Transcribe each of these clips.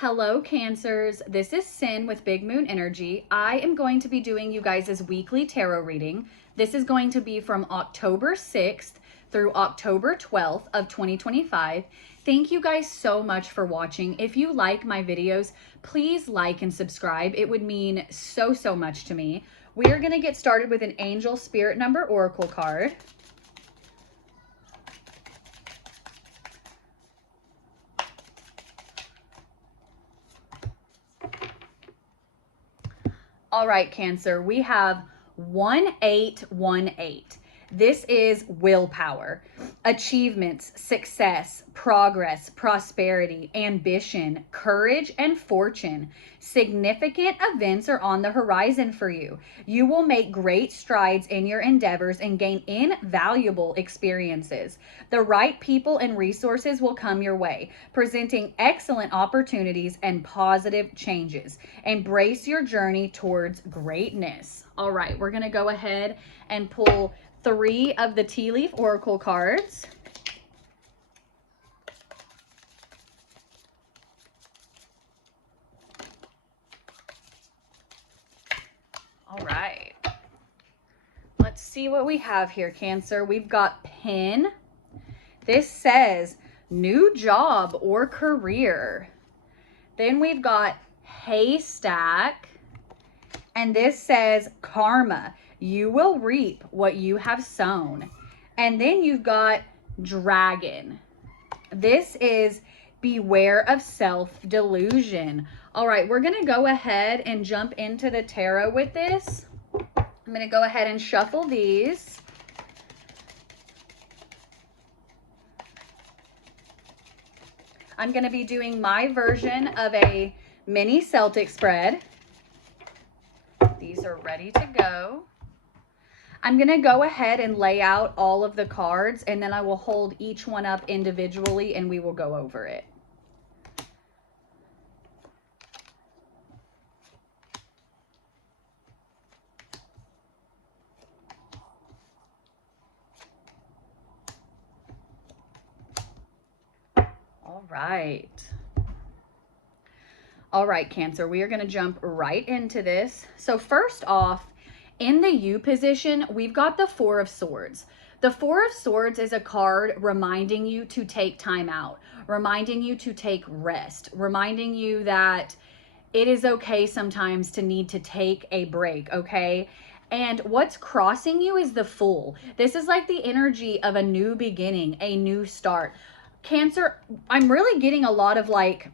Hello, Cancers. This is Sin with Big Moon Energy. I am going to be doing you guys' weekly tarot reading. This is going to be from October 6th through October 12th of 2025. Thank you guys so much for watching. If you like my videos, please like and subscribe. It would mean so much to me. We are going to get started with an Angel Spirit Number Oracle card. All right, Cancer, we have 1818. This is willpower, achievements, success, progress, prosperity, ambition, courage, and fortune. Significant events are on the horizon for you. You will make great strides in your endeavors and gain invaluable experiences. The right people and resources will come your way, presenting excellent opportunities and positive changes. Embrace your journey towards greatness. All right, we're going to go ahead and pull 3 of the tea leaf oracle cards. All right. Let's see what we have here, Cancer. We've got Pin. This says new job or career. Then we've got Haystack. And this says karma. You will reap what you have sown. And then you've got Dragon. This is beware of self-delusion. All right, we're going to go ahead and jump into the tarot with this. I'm going to go ahead and shuffle these. I'm going to be doing my version of a mini Celtic spread. These are ready to go. I'm going to go ahead and lay out all of the cards, and then I will hold each one up individually and we will go over it. All right. All right, Cancer, we are going to jump right into this. So first off, in the U position, we've got the Four of Swords. The Four of Swords is a card reminding you to take time out, reminding you to take rest, reminding you that it is okay sometimes to need to take a break, okay? And what's crossing you is the Fool. This is like the energy of a new beginning, a new start. Cancer, I'm really getting a lot of like,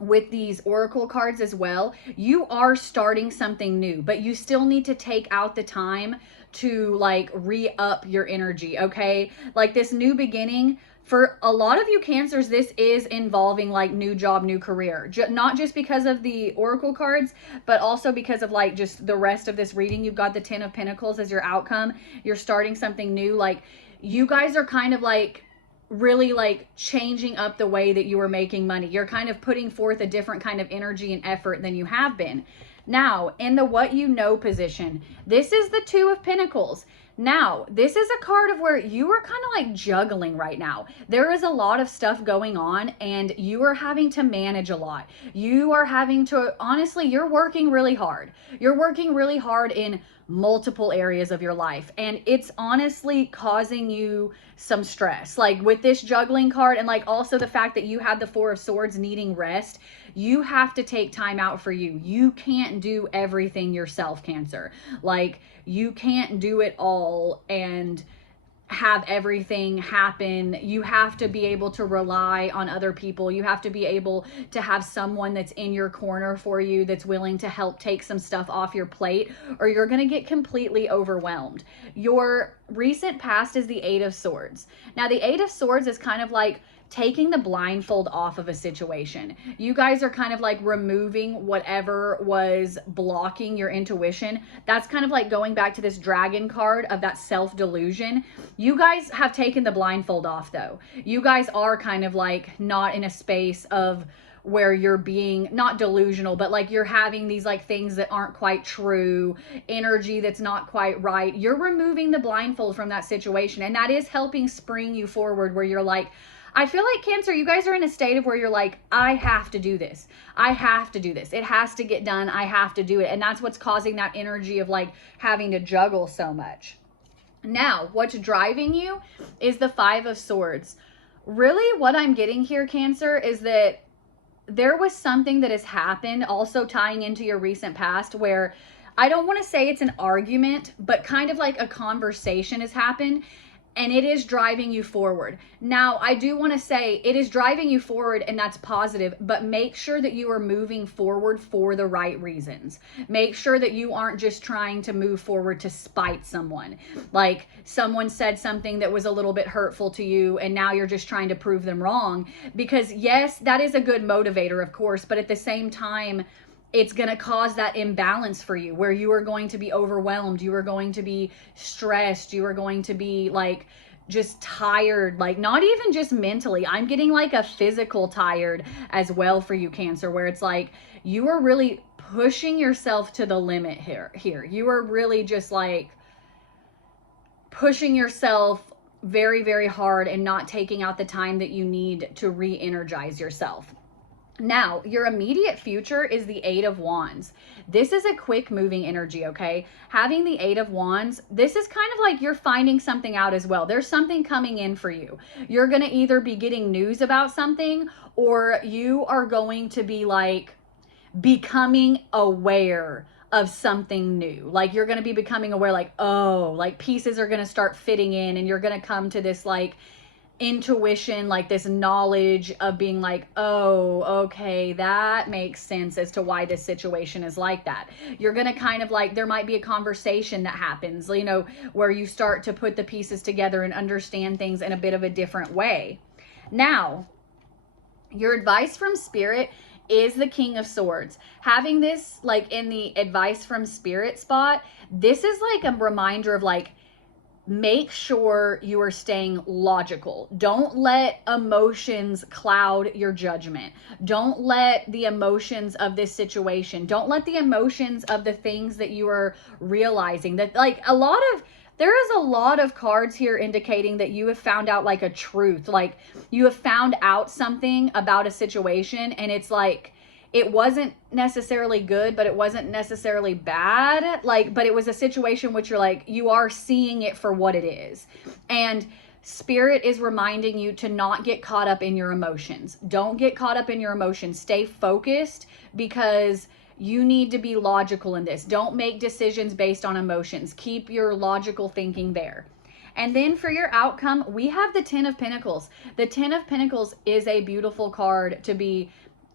with these oracle cards as well, you are starting something new, but you still need to take out the time to like re-up your energy, okay? Like this new beginning, for a lot of you Cancers, this is involving like new job, new career. Not just because of the oracle cards, but also because of like just the rest of this reading. You've got the 10 of Pentacles as your outcome. You're starting something new. Like you guys are kind of like really like changing up the way that you are making money. You're kind of putting forth a different kind of energy and effort than you have been. Now, in the what you know position, this is the Two of Pentacles. Now, this is a card of where you are kind of like juggling right now. There is a lot of stuff going on and you are having to manage a lot. You are having to, honestly, you're working really hard. You're working really hard in multiple areas of your life, and it's honestly causing you some stress, like with this juggling card, and like also the fact that you had the Four of Swords needing rest. You have to take time out for you. You can't do everything yourself, Cancer. Like you can't do it all and have everything happen. You have to be able to rely on other people. You have to be able to have someone that's in your corner for you, that's willing to help take some stuff off your plate, or you're going to get completely overwhelmed. Your recent past is the Eight of Swords. Now, the Eight of Swords is kind of like taking the blindfold off of a situation. You guys are kind of like removing whatever was blocking your intuition. That's kind of like going back to this Dragon card of that self-delusion. You guys have taken the blindfold off though. You guys are kind of like not in a space of where you're being not delusional, but like you're having these like things that aren't quite true, energy that's not quite right. You're removing the blindfold from that situation, and that is helping spring you forward, where you're like, I feel like Cancer, you guys are in a state of where you're like, I have to do this. I have to do this. It has to get done. I have to do it. And that's what's causing that energy of like having to juggle so much. Now, what's driving you is the Five of Swords. Really, what I'm getting here, Cancer, is that there was something that has happened, also tying into your recent past, where I don't want to say it's an argument, but kind of like a conversation has happened, and it is driving you forward. Now, I do want to say it is driving you forward, and that's positive, but make sure that you are moving forward for the right reasons. Make sure that you aren't just trying to move forward to spite someone. Like someone said something that was a little bit hurtful to you, and now you're just trying to prove them wrong. Because yes, that is a good motivator, of course, but at the same time, it's going to cause that imbalance for you where you are going to be overwhelmed. You are going to be stressed. You are going to be like just tired, like not even just mentally. I'm getting like a physical tired as well for you, Cancer, where it's like you are really pushing yourself to the limit here. You are really just like pushing yourself very, very hard and not taking out the time that you need to re-energize yourself. Now, your immediate future is the Eight of Wands. This is a quick moving energy, okay? Having the Eight of Wands, this is kind of like you're finding something out as well. There's something coming in for you. You're going to either be getting news about something, or you are going to be like becoming aware of something new. Like you're going to be becoming aware, like, oh, like pieces are going to start fitting in, and you're going to come to this like intuition, like this knowledge of being like, oh, okay, that makes sense as to why this situation is like that. You're gonna kind of like, there might be a conversation that happens, you know, where you start to put the pieces together and understand things in a bit of a different way. Now, your advice from Spirit is the King of Swords. Having this like in the advice from Spirit spot, this is like a reminder of like, make sure you are staying logical. Don't let emotions cloud your judgment. Don't let the emotions of this situation, don't let the emotions of the things that you are realizing that like there is a lot of cards here indicating that you have found out like a truth. Like you have found out something about a situation, and it's like, it wasn't necessarily good, but it wasn't necessarily bad. Like, but it was a situation which you're like, you are seeing it for what it is. And Spirit is reminding you to not get caught up in your emotions. Don't get caught up in your emotions. Stay focused, because you need to be logical in this. Don't make decisions based on emotions. Keep your logical thinking there. And then for your outcome, we have the Ten of Pentacles. The Ten of Pentacles is a beautiful card to be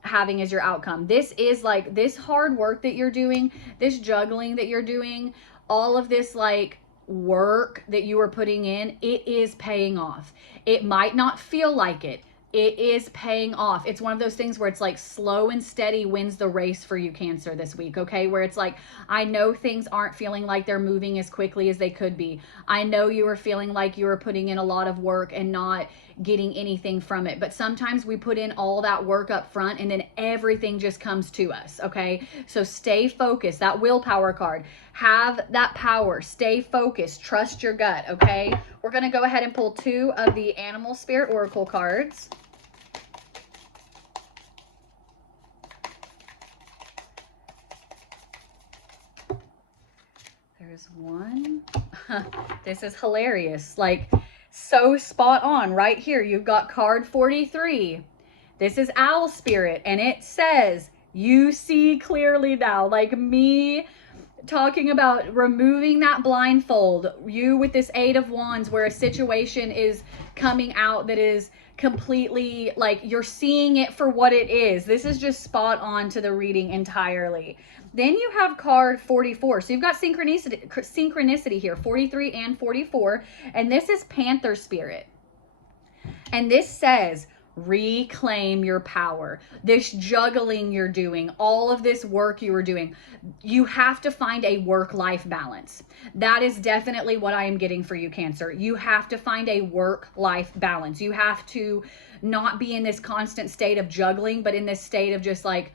having as your outcome. This is like this hard work that you're doing, this juggling that you're doing, all of this like work that you are putting in, it is paying off. It might not feel like it. It is paying off. It's one of those things where it's like slow and steady wins the race for you, Cancer, this week, okay? Where it's like, I know things aren't feeling like they're moving as quickly as they could be. I know you are feeling like you are putting in a lot of work and not getting anything from it. But sometimes we put in all that work up front and then everything just comes to us, okay? So stay focused. That willpower card. Have that power. Stay focused. Trust your gut, okay? We're going to go ahead and pull 2 of the Animal Spirit Oracle cards. There's one. This is hilarious. Like, so spot on right here. You've got card 43. This is Owl Spirit, and it says, you see clearly now. Like me talking about removing that blindfold. You with this Eight of Wands, where a situation is coming out that is completely like you're seeing it for what it is. This is just spot on to the reading entirely. Then you have card 44. So you've got synchronicity here, 43 and 44. And this is Panther Spirit. And this says, reclaim your power. This juggling you're doing, all of this work you are doing, you have to find a work-life balance. That is definitely what I am getting for you, Cancer. You have to find a work-life balance. You have to not be in this constant state of juggling, but in this state of just like,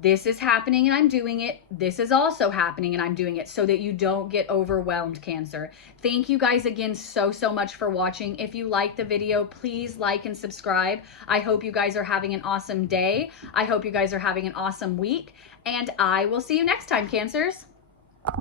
this is happening and I'm doing it. This is also happening and I'm doing it, so that you don't get overwhelmed, Cancer. Thank you guys again so much for watching. If you liked the video, please like and subscribe. I hope you guys are having an awesome day. I hope you guys are having an awesome week, and I will see you next time, Cancers.